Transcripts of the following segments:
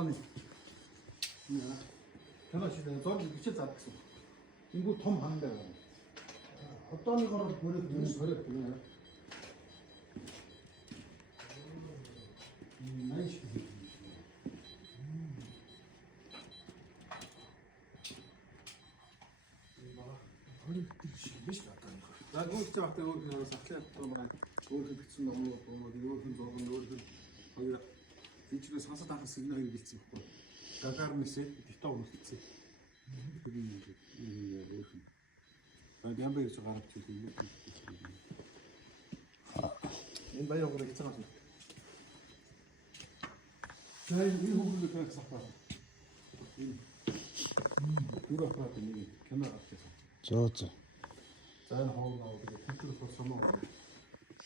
Японы. Тэнааш зураг бичиж заадаг гэсэн. Ингүү том хан дээр байна. Одооныгоор бүрээд байна. Найш. Биш байна. За гүйцэж багтаа өөр сахлын хамтран өөр бичсэн ном өөр хүн зураг өөр хүн хоёр тийчнээс хасад ахас сигнал хоёр бэлдсэн байхгүй. Гагарнасээ дитаа үлдсэн. Ямбай гэж гараад чилээ. Энэ баяа өгөх гэсэн юм. За энэ хүүхнүүд байх сахаа. Түр аппарат нэг камера авчихсан. За. За энэ хоолноо гэдэг тэмдэг бол самаа.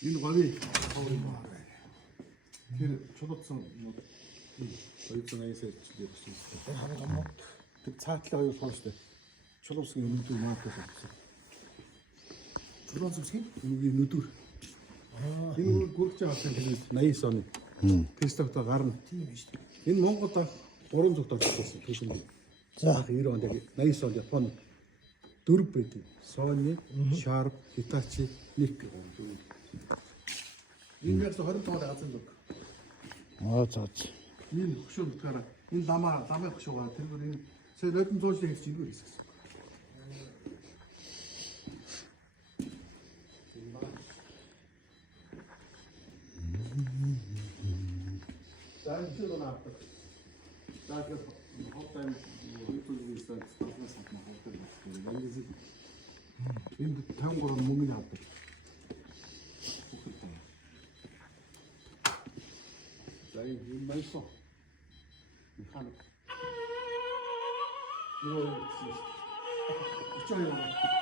Энэ говь хоол юм аа. Тэр чулуудсан юм. 280 сая гэсэн. Хамгаалал. Тэр цаатлаа хоёр хоолстой. Чулуусгийн өнөдөр маркет авсан. Чулуусгийн өнөдөр. Энэ гүрч авсан хэлээд 80 оны. Пестовто гарна. Тийм биш. Энэ Монголд 300 доллар гэсэн төлөв. За 90 онд 80 онд Японд 4 байдаг. Sony, Sharp, Hitachi, Nikon. Энэ яг 20 доллар газар зүг. За. Энэ хөшөө утгаараа энэ ламын хөшөөгаа тэргээр энэ сэлэдэн зуужлыг хийж иргүү хийсэн. За энэ хөшөө наадаг. За тэр хотын үйлдвэрлэлийн станцаас хатна хавтар байна. Энэ 53 мөнгөний авдаг. За энэ майсан. Хан. Юу гэсэн. Очоо юм.